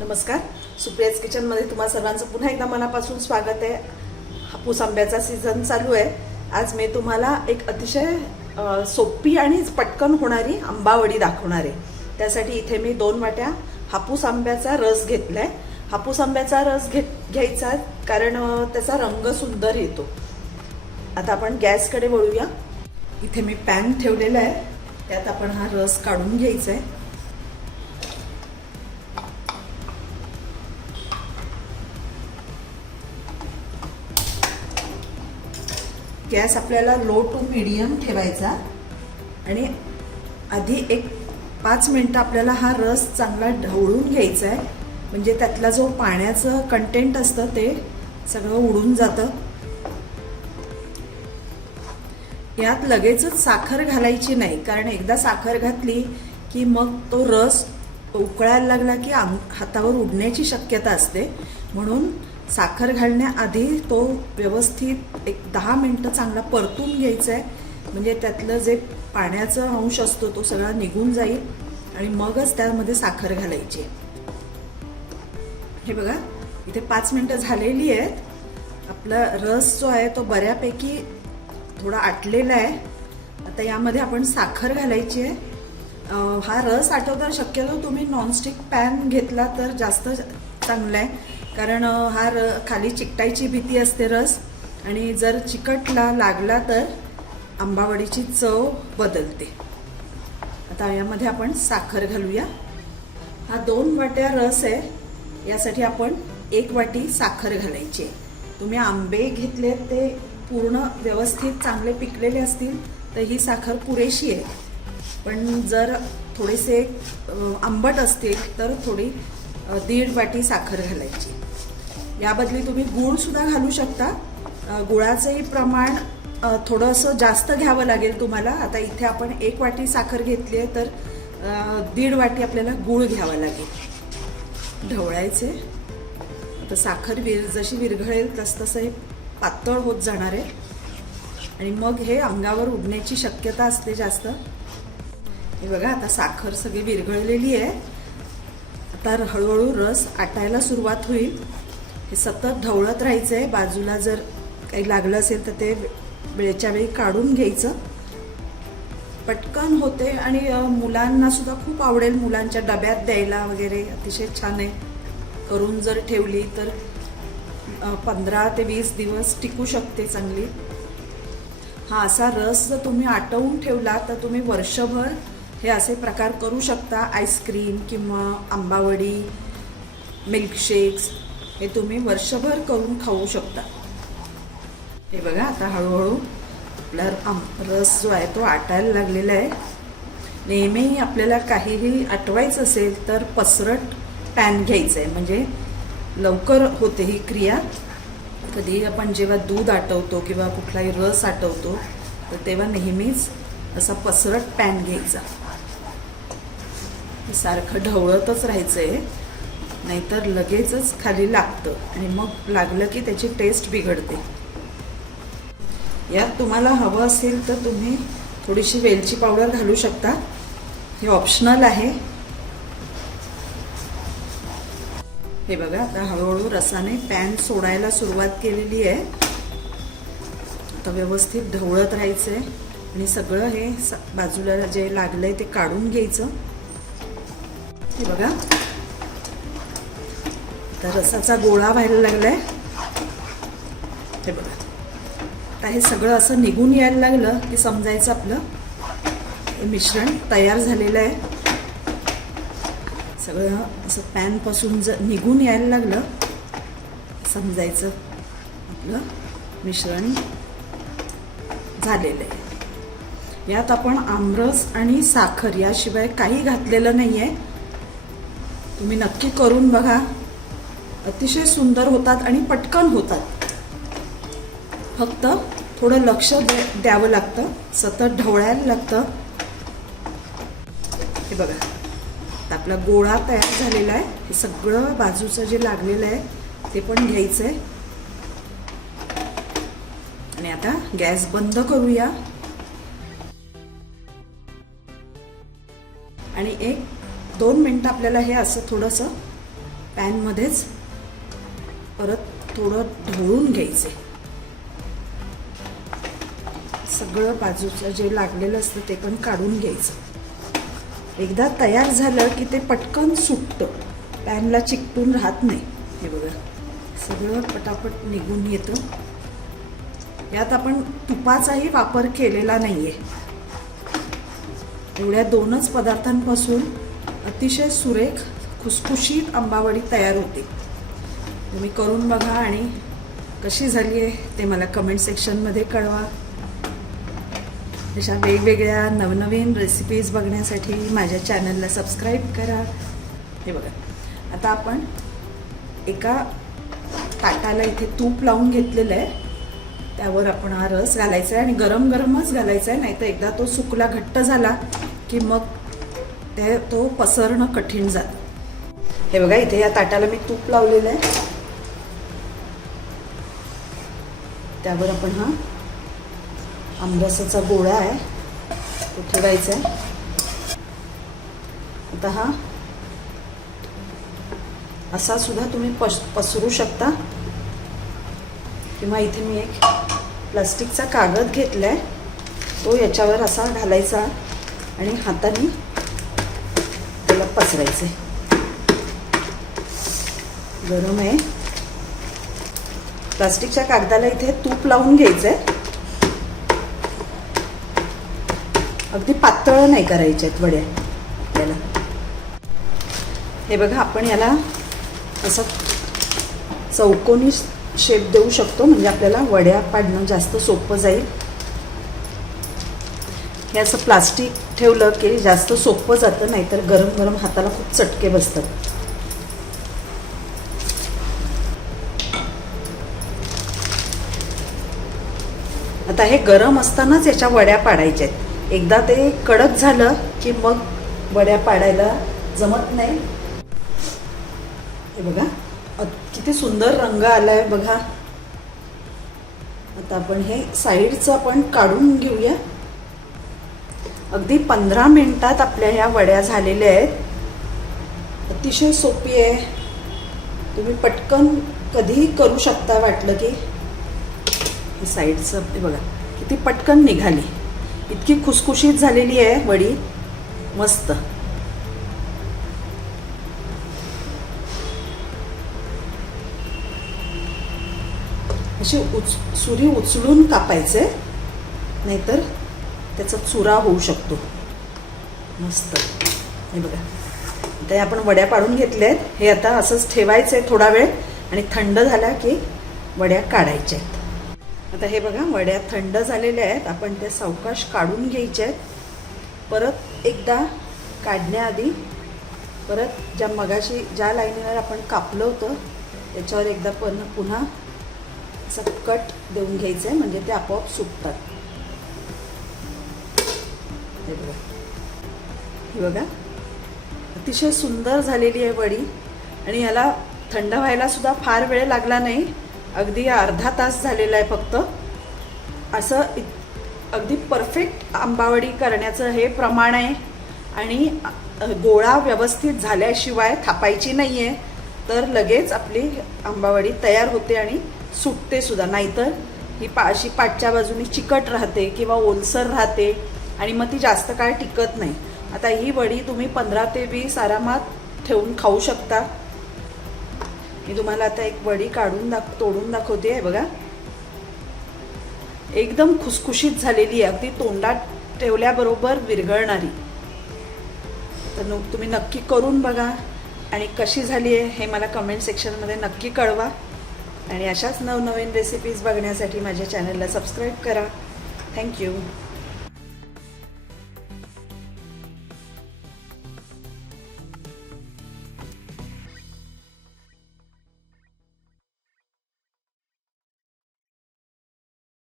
नमस्कार. सुप्रियाज किचनमध्ये तुम्हा सर्वांचं पुन्हा एकदा मनापासून स्वागत आहे. हापूस आंब्याचा सीझन चालू आहे. आज मी तुम्हाला एक अतिशय सोपी आणि पटकन होणारी आंबावडी दाखवणार आहे. त्यासाठी इथे मी दोन वाट्या हापूस आंब्याचा रस घेतला आहे हापूस आंब्याचा रस घेत घ्यायचा कारण त्याचा रंग सुंदर येतो. आता आपण गॅसकडे वळूया. इथे मी पॅन ठेवलेला आहे. त्यात आपण हा रस काढून घ्यायचा आहे. गॅस आपल्याला लो टू मिडियम ठेवायचा आणि आधी एक पाच मिनटं आपल्याला हा रस चांगला ढवळून घ्यायचा आहे. म्हणजे त्यातला जो पाण्याचं कंटेंट असतं ते सगळं उडून जातं. यात लगेचच साखर घालायची नाही कारण एकदा साखर घातली की मग तो रस उकळायला लागला की आम हातावर उडण्याची शक्यता असते. म्हणून साखर घालण्याआधी तो व्यवस्थित एक दहा मिनटं चांगला परतून घ्यायचा आहे. म्हणजे त्यातलं जे पाण्याचा अंश असतो तो सगळा निघून जाईल आणि मगच त्यामध्ये साखर घालायची हे बघा इथे पाच मिनटं झालेली आहेत. आपला रस जो आहे तो बऱ्यापैकी थोडा आटलेला आहे. आता यामध्ये आपण साखर घालायची आहे. हा रस आठवताना शक्यतो तुम्ही नॉनस्टिक पॅन घेतला तर जास्त चांगला आहे. कारण हा र खाली चिकटायची भीती असते रस आणि जर चिकटला लागला तर आंबावडीची चव बदलते. आता यामध्ये आपण साखर घालूया. हा दोन वाट्या रस आहे यासाठी आपण एक वाटी साखर घालायची आहे. तुम्ही आंबे घेतले ते पूर्ण व्यवस्थित चांगले पिकलेले असतील तर ही साखर पुरेशी आहे. पण जर थोडेसे आंबट असतील तर थोडी दीड वाटी साखर घालायची. याबदली तुम्ही गूळसुद्धा घालू शकता. गुळाचंही प्रमाण थोडंसं जास्त घ्यावं लागेल तुम्हाला. आता इथे आपण एक वाटी साखर घेतली आहे तर दीड वाटी आपल्याला गूळ घ्यावा लागेल. ढवळायचे. आता साखर विर जशी विरघळेल तस तसं हे पातळ होत जाणार आहे. आणि मग हे अंगावर उडण्याची शक्यता असते जास्त. हे बघा आता साखर सगळी विरघळलेली आहे. आता हळूहळू रस आटायला सुरुवात होईल. हे सतत ढवळत राहायचं आहे बाजूला जर काही लागलं असेल तर ते वेळच्या वेळी काढून घ्यायचं. पटकन होते आणि मुलांना सुद्धा खूप आवडेल मुलांच्या डब्यात द्यायला वगैरे. अतिशय छान आहे. करून जर ठेवली तर पंधरा ते वीस दिवस टिकू शकते चांगली. हा असा रस जर तुम्ही आटवून ठेवला तर तुम्ही वर्षभर हे असे प्रकार करू शकता. आईस्क्रीम किंवा आंबावडी मिल्कशेक्स हे तुम्ही वर्षभर करून खाऊ शकता. हे बघा आता हळूहळू आपला आम रस जो आहे तो आटायला लागलेला आहे. नेहमी आपल्याला काहीही आटवायचं असेल तर पसरट पॅन घ्यायचं आहे म्हणजे लवकर होते ही क्रिया. कधी आपण जेव्हा दूध आटवतो किंवा कुठलाही रस आटवतो तर तेव्हा नेहमीच असा पसरट पॅन घ्यायचा. सारखं ढवळतच राहायचं आहे नाहीतर लगेचच खाली लागतं आणि मग लागलं की त्याची टेस्ट बिघडते. यात तुम्हाला हवं असेल तर तुम्ही थोडीशी वेलची पावडर घालू शकता. हे ऑप्शनल आहे. हे बघा आता हळूहळू रसाने पॅन सोडायला सुरुवात केलेली आहे. आता व्यवस्थित ढवळत राहायचं आहे आणि सगळं हे बाजूला जे लागलंय ते काढून घ्यायचं. हे बघा आता रसाचा गोळा व्हायला लागला आहे हे बघा. आता हे सगळं असं निघून यायला लागलं की समजायचं आपलं. हे मिश्रण तयार झालेलं आहे. सगळं असं पॅनपासून जर निघून यायला लागलं समजायचं आपलं मिश्रण झालेलं आहे. यात आपण आमरस आणि साखर याशिवाय काही घातलेलं नाही आहे तुम्ही नक्की करून बघा. अतिशय सुंदर होतात आणि पटकन होतात. फक्त थोडं लक्ष द्यावं लागतं. सतत ढवळायला लागतं. हे बघा. आता आपला गोळा तयार झालेला आहे. हे सगळं बाजूचं जे लागलेलं आहे ते पण घ्यायचं आहे आणि आता गॅस बंद करूया. आणि एक दोन मिनटं आपल्याला हे असं थोडंसं पॅनमध्येच परत थोडं ढवळून घ्यायचे. सगळं बाजूचं जे लागलेलं असतं ते पण काढून घ्यायचं. एकदा तयार झालं की ते पटकन सुटतं. पॅनला चिकटून राहत नाही. हे बघा. सगळं पटापट निघून येतं. यात आपण तुपाचाही वापर केलेला नाही आहे एवढ्या दोनच पदार्थांपासून अतिशय सुरेख खुसखुशीत आंबावडी तयार होते. तुम्ही करून बघा आणि कशी झाली आहे ते मला कमेंट सेक्शनमध्ये कळवा. अशा वेगवेगळ्या नवनवीन रेसिपीज बघण्यासाठी माझ्या चॅनलला सबस्क्राईब करा. हे बघा. आता आपण एका ताटाला इथे तूप लावून घेतलेलं आहे. त्यावर आपण हा रस घालायचा आहे आणि गरम गरमच घालायचा आहे. नाहीतर एकदा तो सुकला घट्ट झाला की मग ते तो पसरणं कठीण जातं. हे बघा इथे या ताटाला मी तूप लावलेलं आहे. त्यावर आपण हा आंब्यासाचा गोळा आहे तो ठेवायचा आहे. आता हा असा सुद्धा तुम्ही पस पसरू शकता. किंवा इथे मी एक प्लास्टिकचा कागद घेतला आहे तो याच्यावर असा घालायचा आणि हाताने त्याला पसरायचं आहे गरम आहे. प्लास्टिकच्या कागदाला इथे तूप लावून घ्यायचं आहे अगदी पातळ नाही करायचे आहेत वड्या आपल्याला. हे बघा आपण याला असं चौकोनी शेप देऊ शकतो म्हणजे आपल्याला वड्या पाडणं जास्त सोपं जाईल. हे असं प्लास्टिक ठेवलं की जास्त सोपं जातं नाहीतर गरम गरम हाताला खूप चटके बसतात. आता हे गरम असतानाच याच्या वड्या पाडायच्या आहेत. एकदा ते कडक झालं की मग वड्या पाडायला जमत नाही. हे बघा किती सुंदर रंग आलाय बघा. आता आपण हे साईडचं आपण काढून घेऊया. अगदी पंधरा मिनिटात आपल्या ह्या वड्या झालेल्या आहेत. अतिशय सोपी आहे. तुम्ही पटकन कधीही करू शकता वाटलं की. साईडचं हे बघा किती पटकन निघाली. इतकी खुसखुशीत झालेली आहे वडी. मस्त. अशी उच सुरी उचलून कापायचे नाहीतर त्याचा चुरा होऊ शकतो. मस्त. हे बघा. आता हे आपण वड्या पाडून घेतल्या आहेत हे आता असंच ठेवायचं आहे थोडा वेळ आणि थंड झाला की वड्या काढायच्या आहेत आता हे बघा वड्या थंड झालेल्या आहेत. आपण त्या सावकाश काढून घ्यायच्या आहेत. परत एकदा काढण्याआधी परत ज्या मगाशी ज्या लाईनीवर आपण कापलं होतं त्याच्यावर एकदा पण पुन्हा चपकट देऊन घ्यायचं आहे म्हणजे ते आपोआप सुटतात हे बघा. हे बघा. अतिशय सुंदर झालेली आहे वडी. आणि याला थंड व्हायला सुद्धा फार वेळ लागला नाही. अगदी अर्धा तास झालेला आहे फक्त. असं इत- अगदी परफेक्ट आंबावडी करण्याचं हे प्रमाण आहे. आणि गोळा व्यवस्थित झाल्याशिवाय थापायची नाही आहे तर लगेच आपली आंबावडी तयार होते आणि सुटते सुद्धा. नाहीतर ही पा अशी पाठच्या बाजूनी चिकट राहते किंवा ओलसर राहते आणि मग ती जास्त काळ टिकत नाही. आता ही वडी तुम्ही पंधरा ते वीस आरामात ठेवून खाऊ शकता. मी तुम्हाला आता एक वडी काढून दाख तोडून दाखवते आहे बघा. एकदम खुसखुशीत झालेली आहे. अगदी तोंडात ठेवल्याबरोबर विरघळणारी. तर नु- तुम्ही नक्की करून बघा. आणि कशी झाली आहे हे मला कमेंट सेक्शनमध्ये नक्की कळवा. आणि अशाच नवनवीन रेसिपीज बघण्यासाठी माझ्या चॅनलला सबस्क्राईब करा. थँक्यू